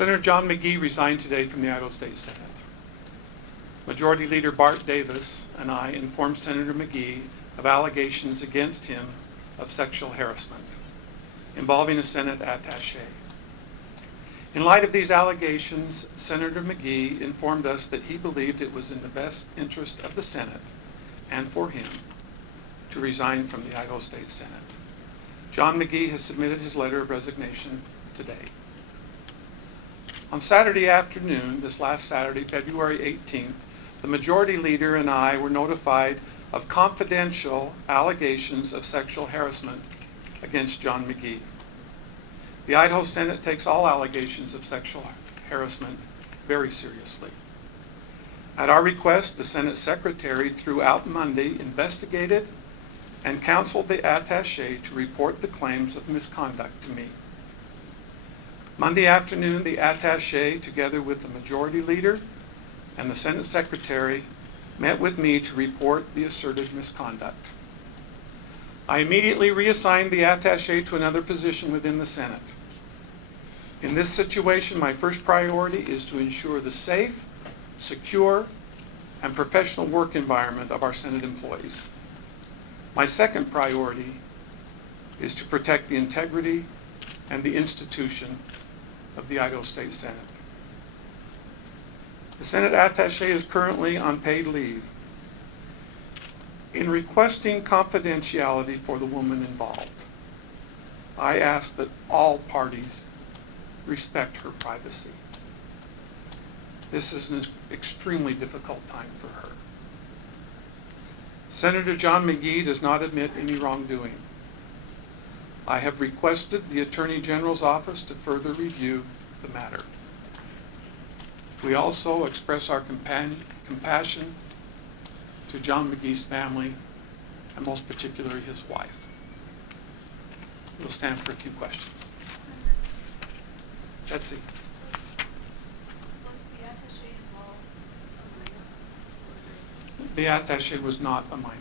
Senator John McGee resigned today from the Idaho State Senate. Majority Leader Bart Davis and I informed Senator McGee of allegations against him of sexual harassment involving a Senate attaché. In light of these allegations, Senator McGee informed us that he believed it was in the best interest of the Senate and for him to resign from the Idaho State Senate. John McGee has submitted his letter of resignation today. On Saturday afternoon, this last Saturday, February 18th, the Majority Leader and I were notified of confidential allegations of sexual harassment against John McGee. The Idaho Senate takes all allegations of sexual harassment very seriously. At our request, the Senate Secretary throughout Monday investigated and counseled the attaché to report the claims of misconduct to me. Monday afternoon, the attaché, together with the Majority Leader and the Senate Secretary, met with me to report the asserted misconduct. I immediately reassigned the attaché to another position within the Senate. In this situation, my first priority is to ensure the safe, secure, and professional work environment of our Senate employees. My second priority is to protect the integrity and the institution of the Idaho State Senate. The Senate attaché is currently on paid leave. In requesting confidentiality for the woman involved, I ask that all parties respect her privacy. This is an extremely difficult time for her. Senator John McGee does not admit any wrongdoing. I have requested the Attorney General's office to further review the matter. We also express our compassion to John McGee's family, and most particularly his wife. We'll stand for a few questions. Betsy. Was the attaché involved a minor? The attaché was not a minor.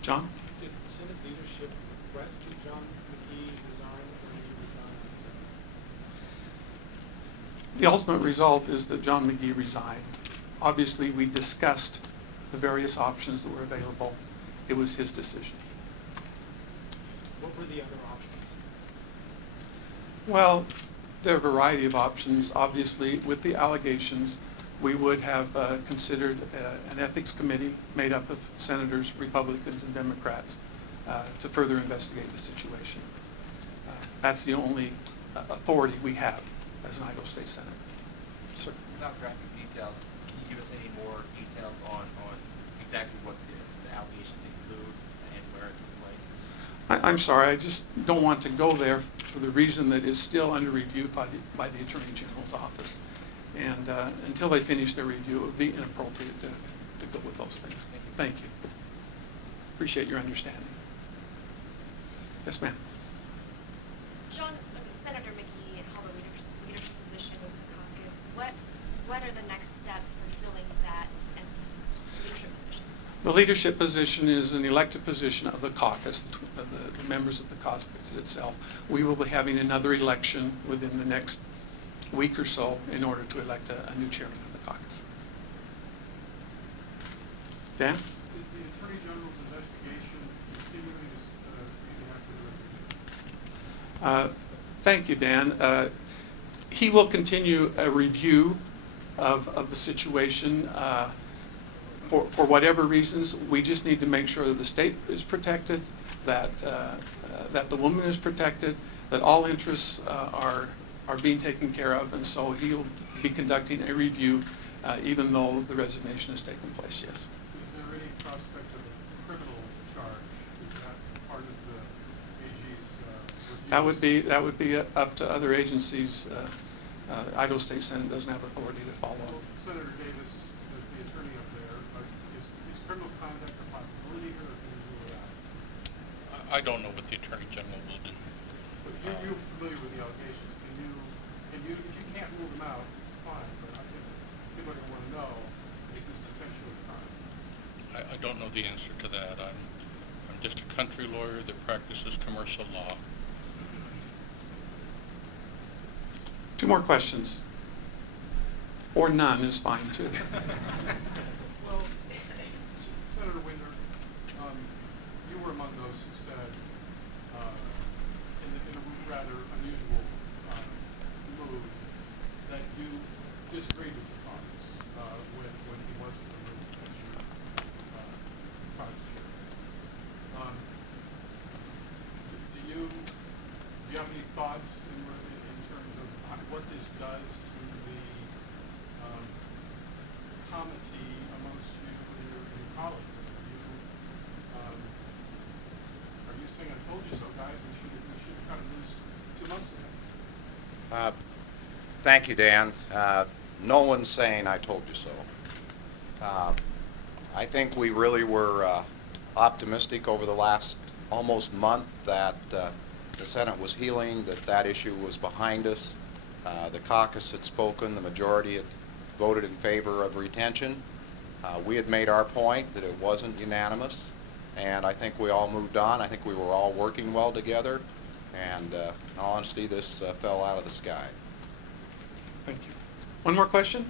John? Did Senate leadership request that John McGee resign, or did he resign? The ultimate result is that John McGee resigned. Obviously, we discussed the various options that were available. It was his decision. What were the other options? Well, there are a variety of options. Obviously, with the allegations, we would have considered an ethics committee made up of senators, Republicans, and Democrats to further investigate the situation. That's the only authority we have as an Idaho State Senator. Sir? Without graphic details, can you give us any more details on exactly what the allegations include and where it took place? I'm sorry, I just don't want to go there for the reason that it's still under review by the Attorney General's office. And until they finish their review, it would be inappropriate to go with those things. Thank you. Appreciate your understanding. Yes, ma'am. John, Senator McGee held a leadership position with the caucus. What are the next steps for filling that leadership position? The leadership position is an elected position of the caucus, the members of the caucus itself. We will be having another election within the next week or so in order to elect a new chairman of the caucus. Dan? Is the Attorney General's investigation continuing after the resignation? Thank you, Dan. He will continue a review of the situation for whatever reasons. We just need to make sure that the state is protected, that the woman is protected, that all interests are being taken care of, and so he'll be conducting a review even though the resignation has taken place, yes. Is there any prospect of a criminal charge? Is that part of the AG's review? That would be up to other agencies. Idaho State Senate doesn't have authority to follow. Well, Senator Davis is the attorney up there. Is criminal conduct a possibility here, or can you rule it out? I don't know what the Attorney General will do. But you're familiar with the allegations. If you can't rule them out, fine. But I think people are going to want to know, is this potentially a crime? I don't know the answer to that. I'm just a country lawyer that practices commercial law. 2 more questions. Or none is fine too. Well, Senator Winder, you were among those who said, in a rather unusual move, that you disagreed with the caucus when he wasn't removed as your caucus chair. Do you have any thoughts in terms of what this does to the comity amongst you and your colleagues? Are you saying, "I told you so, guys"? We should have cut him loose 2 months ago. Thank you, Dan. No one's saying I told you so. I think we really were optimistic over the last almost month that the Senate was healing, that issue was behind us. The caucus had spoken, the majority had voted in favor of retention. We had made our point that it wasn't unanimous, and I think we all moved on. I think we were all working well together, and in all honesty, this fell out of the sky. Thank you. One more question?